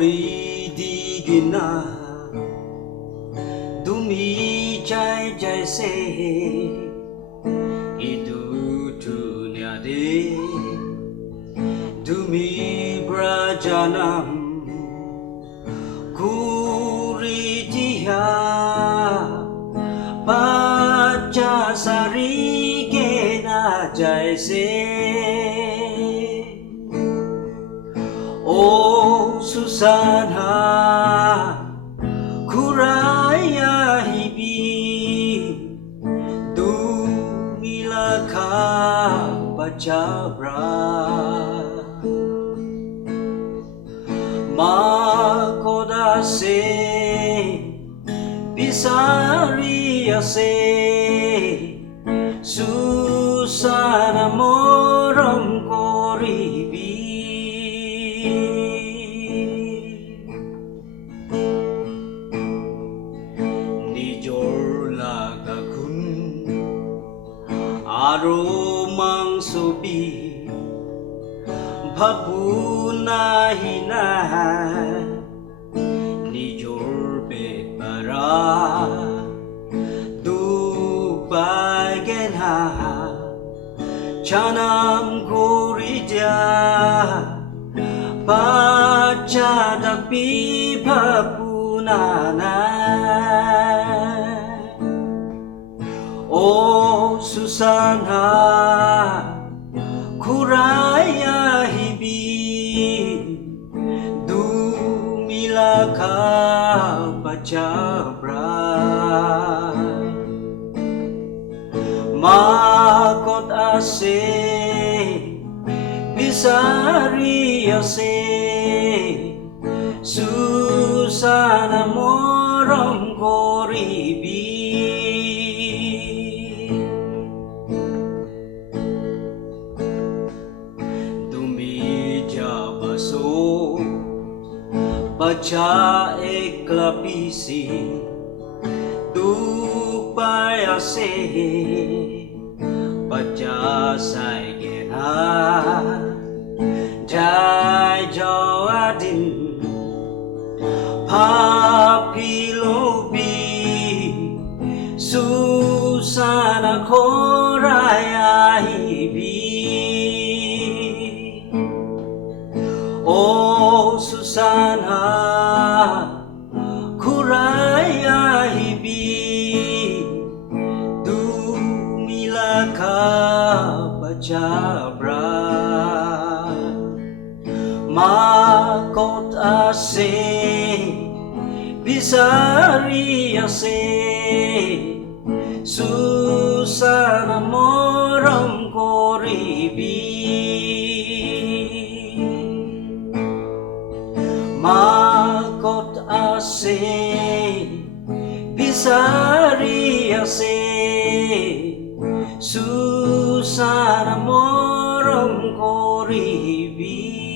Kori digina Dumi jai jai se Idu dunia de Dumi brajanam Kuri dia Baca sari kena jai se Oh Susana Kuraya hibi Dumilaka bacabra Makoda se Bisaria se Susana morom koribi Aromang sobi Bhabuna hina Nijor betara Dubai genha Chanam koridya Baca dakbi Bhabunana Oh Susana Kuraya hibi Dumilaka bacabra Makot ase Bisari ase Susana morom koribi Baca eklapisi Tupai ase Baca saigena Jai jawadin Papilobi Susana koraya hibi Oh Susana Kuraya hibi Dumilaka bacabra Makot ase Bisari ase Susana morom koribi Makot ase Bisari ase Susana morom koribi